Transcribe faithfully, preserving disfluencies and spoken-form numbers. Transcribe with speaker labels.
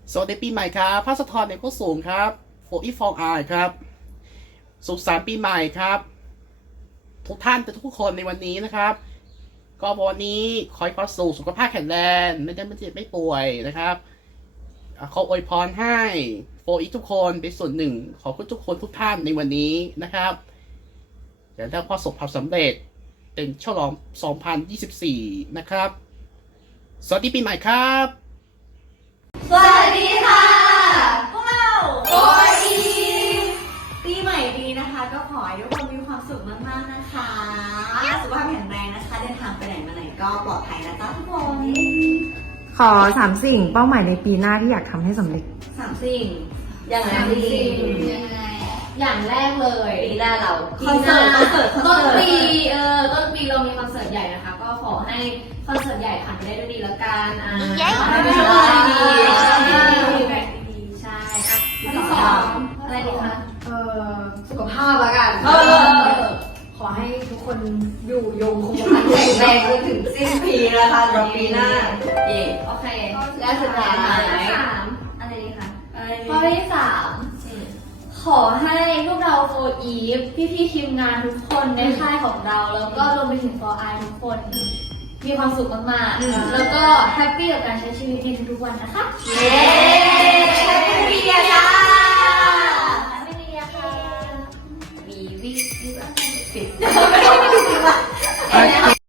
Speaker 1: สวัสดีปีใหม่ครับพระสะทรเนี่ยก็สูงครับโฟอีฟองอายครับสุขสันต์ปีใหม่ครับ ทุกท่านทุกคนในวันนี้นะครับ ก็วันนี้ขอให้ความสุขสุขภาพแข็งแรงไม่ได้ไม่เจ็บไม่ป่วยนะครับเขาอวยพรให้โฟอีทุกคนเป็นส่วนหนึ่งของทุกคนทุกท่านในวันนี้นะครับเดี๋ยวได้ประสบความสำเร็จเป็นฉลองสองพันยี่สิบสี่นะครับสวัสดีปีใหม่ครับ
Speaker 2: สวัสดีค่ะพวกเราโออีปีใหม่ดีนะคะก็ขอให้ทุกคนมีความสุขมากๆนะคะสุขภาพแข็งแรงนะคะเดินทางไปไหนมาไหนก็ปลอดภัยนะจ๊ะทุกคน
Speaker 3: ขอสามสิ่งเป้าหมายในปีหน้าที่อยากทำให้สำเร็จ
Speaker 2: สามสิ่งอย่างไรสิ่งยังไง
Speaker 4: อย่างแรกเลย
Speaker 2: ปีหน้าเรา
Speaker 4: คอนเสิร์ตคอนเสิร์ตต้นปี
Speaker 2: เอ
Speaker 4: เออต้นปีเรามีคอนเสิร์ตใหญ่นะคะก็ขอให้คอนเสิร์ตใหญ่ผ่านไปได้ด้วยดีแล้วกันอ่าให้
Speaker 2: ได้
Speaker 4: ได้
Speaker 2: ด้วยดี
Speaker 4: แบ็คดีใช่อ่ะที่สองอะไรดีคะเออสุขภาพละกันเออขอให้ทุกคนอยู่ยงคงกระพันแข็งแรงจนถึงสิ้นปีนะคะในปีหน้าเย่โอเคและสุดท้ายสามอะไรดีคะข้อที่สามขอให้พวกเราโฟอีฟพี่ๆทีมงานทุกคนในค่ายของเราแล้วก็รวมไปถึงโฟไอทุกคนมีความสุขมากๆแล้วก็แฮปปี้กับการใช้ชีวิตในทุกๆวันนะคะ
Speaker 2: เย้แฮปปี้ปีใหม่จ้า
Speaker 4: แฮปปี้นิวเยียร์ค่ะ
Speaker 2: วีวิวิว